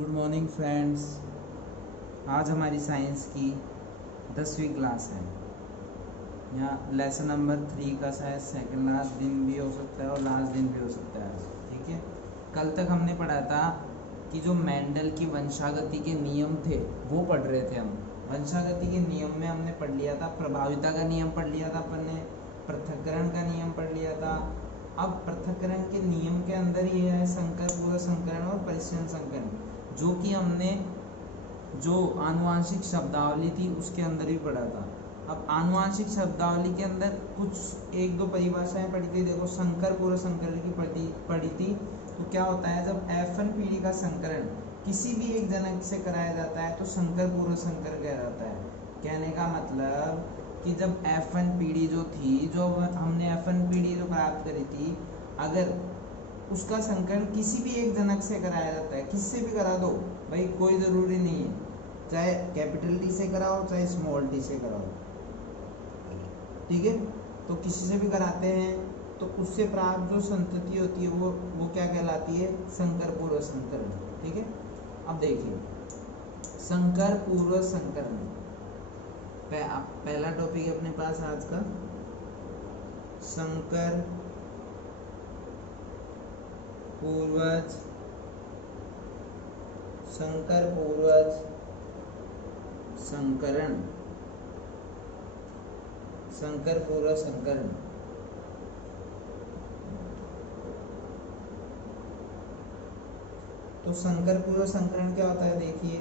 Good morning friends. आज हमारी science की 10वीं क्लास है। यहाँ लेसन नंबर 3 का शायद सेकंड लास्ट दिन भी हो सकता है और लास्ट दिन भी हो सकता है। ठीक है, कल तक हमने पढ़ा था कि जो मेंडल की वंशागति के नियम थे वो पढ़ रहे थे हम। वंशागति के नियम में हमने पढ़ लिया था, प्रभाविता का नियम पढ़ लिया था अपन ने, पृथक्करण का नियम पढ़ लिया था। अब पृथक्करण के नियम के अंदर ही है संकर, पूरक संकरण और परिच्छन संकरण, जो कि हमने जो आनुवांशिक शब्दावली थी उसके अंदर भी पढ़ा था। अब आनुवांशिक शब्दावली के अंदर कुछ एक दो परिभाषाएं पढ़ी थी। देखो, संकर पूर्व संकरण की पढ़ी थी। तो क्या होता है, जब F1 पीढ़ी का संकरण किसी भी एक जनक से कराया जाता है तो संकर पूर्व संकर कहलाता है। कहने का मतलब कि जब F1 पीढ़ी जो थी, जो हमने F1 पीढ़ी जो प्राप्त करी थी, अगर उसका संकरण किसी भी एक जनक से कराया जाता है, किससे भी करा दो भाई, कोई ज़रूरी नहीं है, चाहे कैपिटल टी से कराओ चाहे स्मॉल टी से कराओ, ठीक है, तो किसी से भी कराते हैं तो उससे प्राप्त जो संतति होती है वो क्या कहलाती है, संकर पूर्व संकरण। ठीक है, अब देखिए संकर पूर्व संकरण, पहला टॉपिक है अपने पास आज का, संकर पूर्वज संकरण, संकर पूर्व संकरण। तो संकर पूर्व संकरण क्या होता है, देखिए,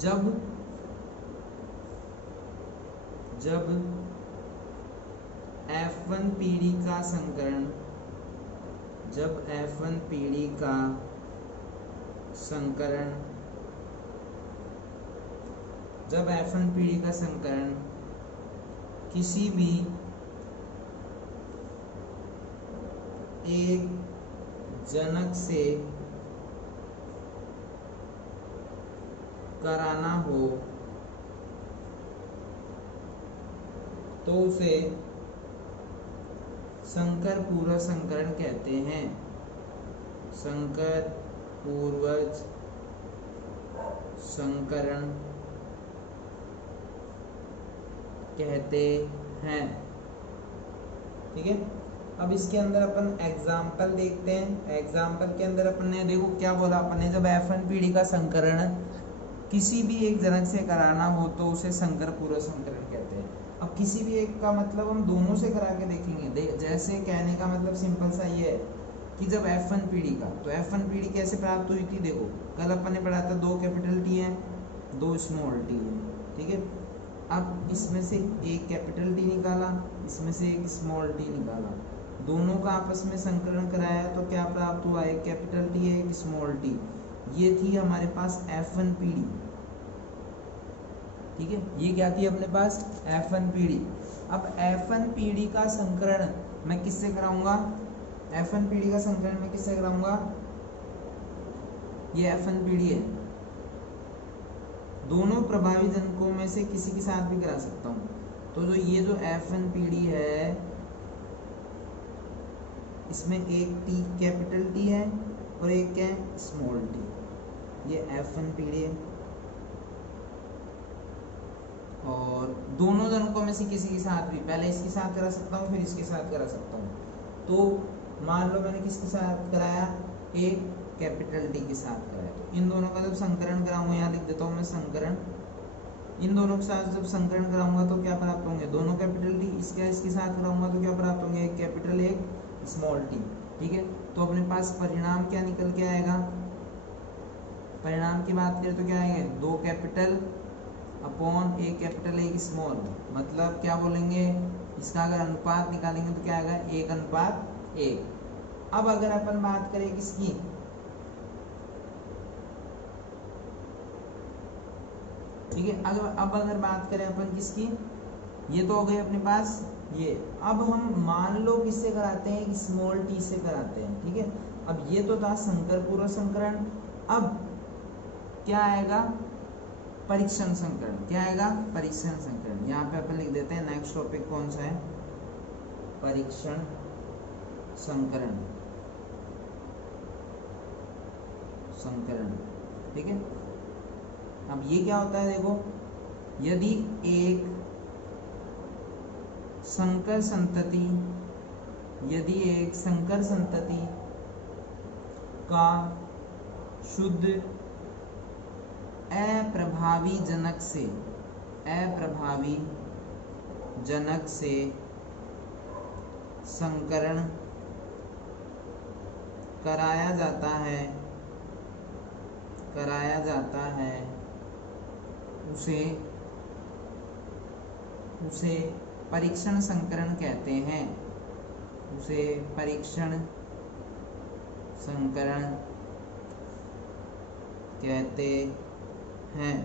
जब F1 पीढ़ी का संकरण, जब F1 पीढ़ी का संकरण किसी भी एक जनक से कराना हो तो उसे संकर पूर्व संकरण कहते हैं। संकर पूर्वज संकरण कहते हैं। ठीक है, अब इसके अंदर अपन एग्जाम्पल देखते हैं। एग्जाम्पल के अंदर अपन ने देखो क्या बोला अपन ने, जब F1 पीढ़ी का संकरण किसी भी एक जनक से कराना हो तो उसे संकर पूर्व संकरण कहते हैं। अब किसी भी एक का मतलब हम दोनों से करा के देखेंगे। जैसे कहने का मतलब सिंपल सा ये है कि जब F1 पीढ़ी का, तो F1 पीढ़ी कैसे प्राप्त हुई थी, देखो कल अपन ने पढ़ा था 2 कैपिटल टी है 2 स्मॉल टी है। ठीक है, अब इसमें से एक कैपिटल टी निकाला, इसमें से एक स्मॉल टी निकाला, दोनों का आपस में संकरण कराया तो क्या प्राप्त हुआ, एक कैपिटल टी है एक स्मॉल टी। ये थी हमारे पास F1 पीढ़ी। ठीक है, ये क्या थी अपने पास, F1 पीढ़ी। अब F1 पीढ़ी का संकरण मैं किससे कराऊंगा, F1 पीढ़ी का संकरण मैं किससे कराऊंगा, ये F1 पीढ़ी है, दोनों प्रभावी जनकों में से किसी के साथ भी करा सकता हूँ। तो जो ये जो F1 पीढ़ी है, इसमें एक टी कैपिटल टी है और एक क्या है, स्मॉल टी। ये F1 पीढ़ी है और दोनों जनकों में से किसी के साथ भी, पहले इसके साथ करा सकता हूँ फिर इसके साथ करा सकता हूँ। तो मान लो मैंने किसके साथ कराया, एक कैपिटल टी के साथ कराया, तो इन दोनों का जब संकरण कराऊंगा, यहाँ लिख देता हूँ मैं संकरण, इन दोनों के साथ जब संकरण कराऊंगा तो क्या प्राप्त होंगे, दोनों कैपिटल टी। इसके साथ कराऊंगा तो क्या प्राप्त होंगे, एक कैपिटल एक स्मॉल टी। ठीक है, तो अपने पास परिणाम क्या निकल के आएगा, परिणाम की बात करें तो क्या आएगा, 2 कैपिटल अपॉन एक कैपिटल एक स्मॉल। मतलब क्या बोलेंगे, इसका अगर अनुपात निकालेंगे तो क्या आएगा, 1:1। अब अगर अपन बात करें किसकी, ठीक है, अब अगर बात करें अपन किसकी, ये तो हो गई अपने पास ये। अब हम मान लो किससे कराते हैं, स्मॉल टी से कराते हैं। ठीक है, अब ये तो था संकर पूर्व संकरण। अब क्या आएगा, परीक्षण संकरण। क्या आएगा, परीक्षण संकरण। यहाँ पे अपन लिख देते हैं, नेक्स्ट टॉपिक कौन सा है, परीक्षण संकरण। संकरण। ठीक है, अब ये क्या होता है देखो, यदि एक संकर संतति का शुद्ध अप्रभावी जनक से संकरण कराया जाता है उसे परीक्षण संकरण कहते हैं। उसे परीक्षण संकरण कहते हैं।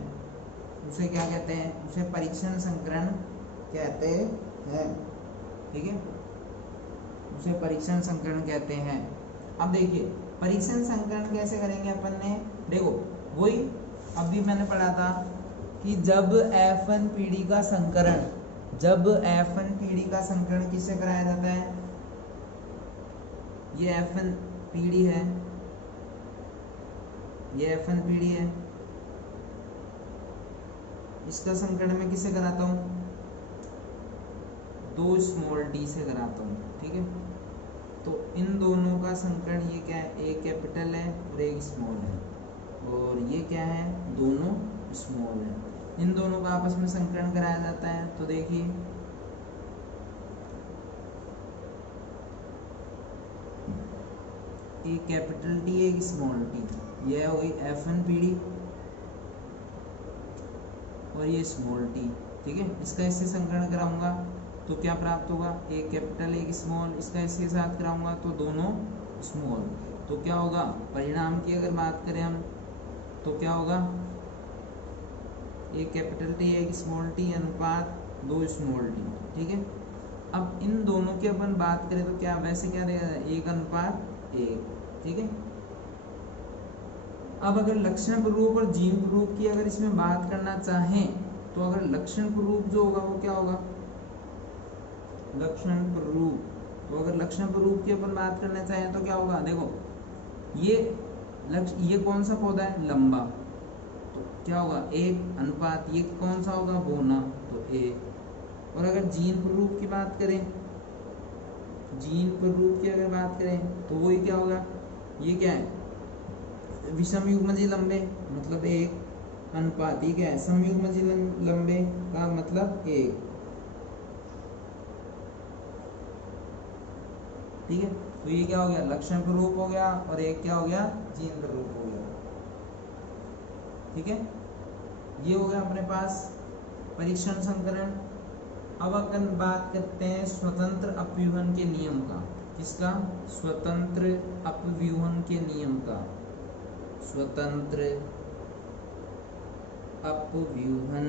उसे क्या कहते हैं? उसे परीक्षण संकरण कहते हैं। ठीक है, उसे परीक्षण संकरण कहते हैं। अब देखिए परीक्षण संकरण कैसे करेंगे अपन ने, देखो वही अभी मैंने पढ़ा था कि जब F1 पीढ़ी का संकरण किससे कराया जाता है, ये F1 पीढ़ी है, इसका संकरण मैं किससे कराता हूँ, 2 स्मॉल d से कराता हूँ। ठीक है, तो इन दोनों का संकरण ये क्या है, एक कैपिटल है और एक स्मॉल है, और ये क्या है, दोनों स्मॉल है। इन दोनों का आपस में संकरण कराया जाता है। तो देखिए एक कैपिटल टी एक स्मॉल टी, यह हो गई F1 पीढ़ी और ये स्मॉल टी। ठीक है, इसका इससे संकरण कराऊंगा तो क्या प्राप्त होगा, एक कैपिटल एक स्मॉल, इसका इसके साथ कराऊंगा तो दोनों स्मॉल। तो क्या होगा, परिणाम की अगर बात करें हम तो क्या होगा, एक कैपिटल टी एक स्मॉल टी अनुपात 2 स्मॉल टी। ठीक है, अब इन दोनों की अपन बात करें तो क्या वैसे क्या देगा, 1:1। ठीक है, अब अगर लक्षण प्ररूप और जीन प्ररूप की अगर इसमें बात करना चाहें तो अगर लक्षण प्ररूप जो होगा वो क्या होगा, लक्षण प्ररूप। तो अगर लक्षण प्ररूप की अपन बात करना चाहें तो क्या होगा, देखो ये कौन सा पौधा है, लंबा, तो क्या होगा 1:, ये कौन सा होगा, बोना, तो 1। और अगर जीन प्ररूप की बात करें, तो वही क्या होगा, ये क्या है, विषम युग्मजी लंबे मतलब 1:, ये क्या है, समयुग्मजी लंबे का मतलब 1। ठीक है, तो ये क्या हो गया, लक्षण प्ररूप हो गया, और एक क्या हो गया, जीन प्ररूप हो गया। ठीक है, ये हो गया अपने पास परीक्षण संकरण। अब अपन बात करते हैं स्वतंत्र अपव्यूहन के नियम का। किसका, स्वतंत्र अपव्यूहन के नियम का। स्वतंत्र अपव्यूहन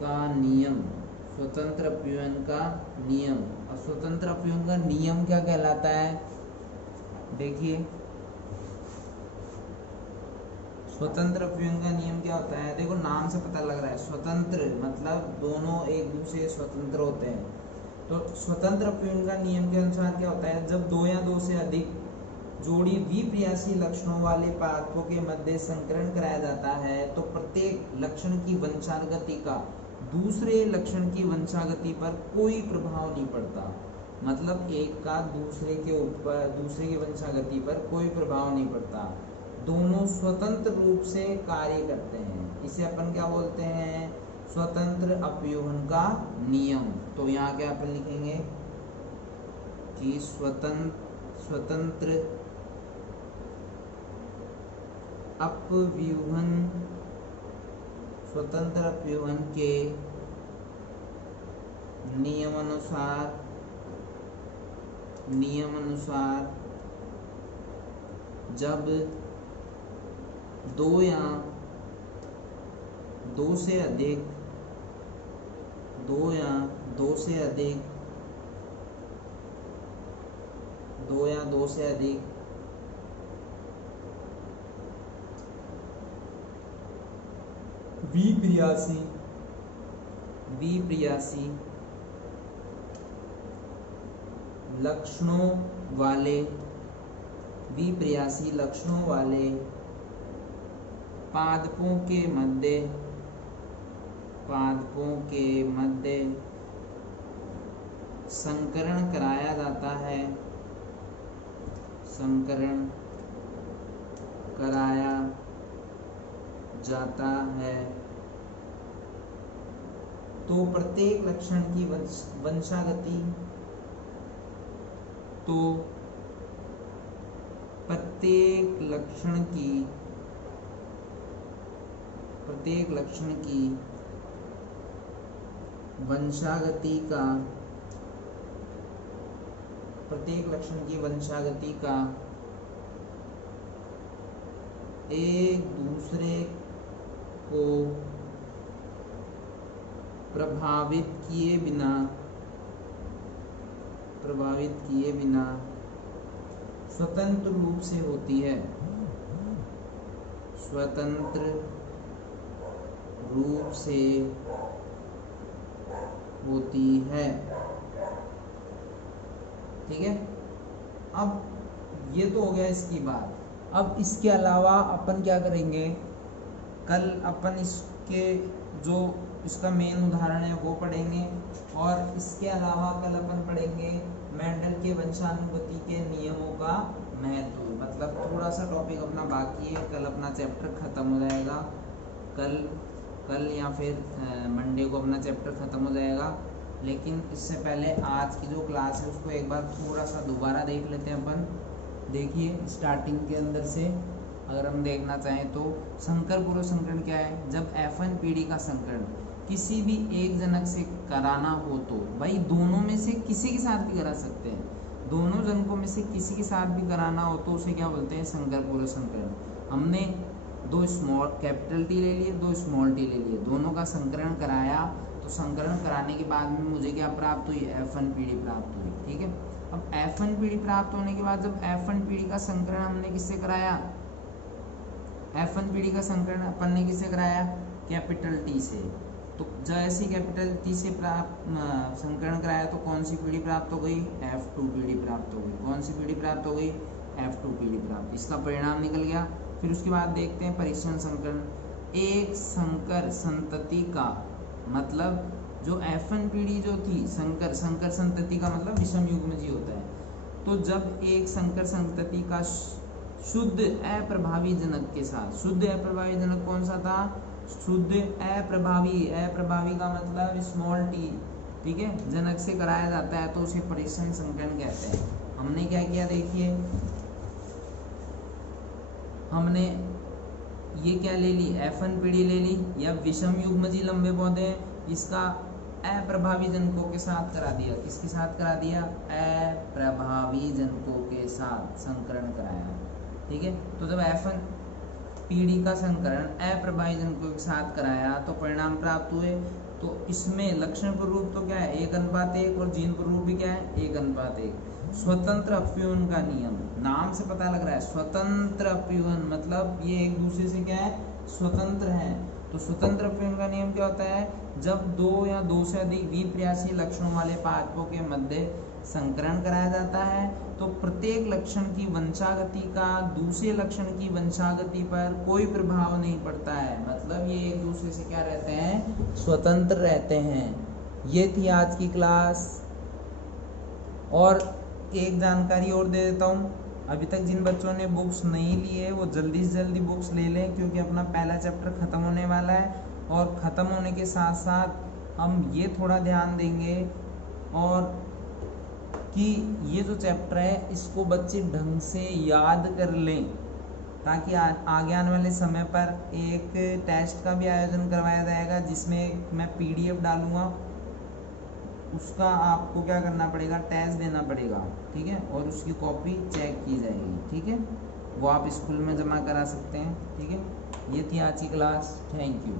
का नियम, स्वतंत्र अपव्यूहन का नियम। और स्वतंत्र अपव्यूहन का नियम क्या कहलाता है, देखिए स्वतंत्र अपव्यूहन का नियम क्या होता है, देखो नाम से पता लग रहा है, स्वतंत्र मतलब दोनों एक दूसरे स्वतंत्र होते हैं। तो स्वतंत्र अपव्यूहन का नियम के अनुसार क्या होता है, जब 2 या 2 से अधिक जोड़ी विप्रियासी लक्षणों वाले पादपों के मध्य संकरण कराया जाता है तो प्रत्येक लक्षण की वंशागति का दूसरे लक्षण की वंशागति पर कोई प्रभाव नहीं पड़ता। मतलब एक का दूसरे के वंशागति पर कोई प्रभाव नहीं पड़ता, दोनों स्वतंत्र रूप से कार्य करते हैं। इसे अपन क्या बोलते हैं, स्वतंत्र अपव्यूहन का नियम। तो यहाँ क्या अपन लिखेंगे कि स्वतंत्र अपव्यूहन के नियमानुसार जब 2 या 2 से अधिक विप्रियासी लक्षणों वाले विपर्यासी लक्षणों वाले पादपों के मध्य संकरण कराया जाता है। संकरण कराया जाता है तो प्रत्येक लक्षण की वंशागति वंशागति का एक दूसरे को प्रभावित किए बिना स्वतंत्र रूप से होती है। ठीक है, अब ये तो हो गया इसकी बात। अब इसके अलावा अपन क्या करेंगे, कल अपन इसका मेन उदाहरण है वो पढ़ेंगे, और इसके अलावा कल अपन पढ़ेंगे मेंडल के वंशानुगति के नियमों का महत्व। मतलब थोड़ा सा टॉपिक अपना बाकी है, कल अपना चैप्टर खत्म हो जाएगा। कल या फिर मंडे को अपना चैप्टर खत्म हो जाएगा। लेकिन इससे पहले आज की जो क्लास है उसको एक बार थोड़ा सा दोबारा देख लेते हैं अपन। देखिए स्टार्टिंग के अंदर से अगर हम देखना चाहें तो संकर पूर्व संकरण क्या है। जब F1 पीढ़ी का संकरण किसी भी एक जनक से कराना हो तो भाई दोनों में से किसी के साथ भी करा सकते हैं। दोनों जनकों में से किसी के साथ भी कराना हो तो उसे क्या बोलते हैं, संकर पूर्व संकरण। हमने 2 स्मॉल कैपिटल टी ले लिए, 2 स्मॉल टी ले लिए, दोनों का संकरण कराया तो संकरण कराने के बाद में मुझे क्या प्राप्त हुई, F1 पीढ़ी प्राप्त हुई। ठीक है, अब F1 पीढ़ी प्राप्त होने के बाद जब F1 पीढ़ी का संकरण हमने किससे कराया, F1 पीढ़ी का संकरण अपन ने किससे कराया, कैपिटल टी से। तो जैसे कैपिटल टी से संकरण कराया तो कौन सी पीढ़ी प्राप्त हो गई, F2 पीढ़ी प्राप्त हो गई। कौन सी पीढ़ी प्राप्त हो गई, F2 पीढ़ी प्राप्त। इसका परिणाम निकल गया। फिर उसके बाद देखते हैं परीक्षण संकरण। एक संकर संतति का मतलब जो F1 पीढ़ी जो थी, संकर संतति का मतलब विषम युग्मजी होता है। तो जब एक संकर संतति का शुद्ध अप्रभावी जनक के साथ, शुद्ध अप्रभावी जनक कौन सा था, शुद्ध अप्रभावी का मतलब स्मॉल टी, ठीक है, जनक से कराया जाता है तो उसे परीक्षण संकरण कहते हैं। हमने क्या किया, देखिए हमने ये क्या ले ली, F1 पीढ़ी ले ली, या विषम युग्मजी लंबे पौधे हैं, इसका अप्रभावी जनकों के साथ करा दिया। किसके साथ करा दिया, अप्रभावी जनकों के साथ संकरण कराया। ठीक है, तो जब F1 पीढ़ी का संकरण अप्रभावी जनकों के साथ कराया तो परिणाम प्राप्त हुए। तो इसमें लक्षण प्ररूप तो क्या है, 1:1, और जीन प्ररूप भी क्या है, 1:1। स्वतंत्र अपव्यूहन का नियम, नाम से पता लग रहा है स्वतंत्र अपव्यूहन, मतलब ये एक दूसरे से क्या है, स्वतंत्र है। तो स्वतंत्र अपव्यूहन का नियम क्या होता है, जब 2 या 2 से अधिक विपर्यासी लक्षणों वाले पादपों के मध्य संकरण कराया जाता है तो प्रत्येक लक्षण की वंशागति का दूसरे लक्षण की वंशागति पर कोई प्रभाव नहीं पड़ता है। मतलब ये एक दूसरे से क्या रहते हैं, स्वतंत्र रहते हैं। ये थी आज की क्लास। और एक जानकारी और दे देता हूँ, अभी तक जिन बच्चों ने बुक्स नहीं ली है वो जल्दी से जल्दी बुक्स ले लें, क्योंकि अपना पहला चैप्टर ख़त्म होने वाला है। और ख़त्म होने के साथ साथ हम ये थोड़ा ध्यान देंगे और कि ये जो चैप्टर है इसको बच्चे ढंग से याद कर लें, ताकि आगे आने वाले समय पर एक टेस्ट का भी आयोजन करवाया जाएगा जिसमें मैं PDF डालूँगा। उसका आपको क्या करना पड़ेगा, टेस्ट देना पड़ेगा। ठीक है, और उसकी कॉपी चेक की जाएगी। ठीक है, वो आप स्कूल में जमा करा सकते हैं। ठीक है, ये थी आज की क्लास। Thank you.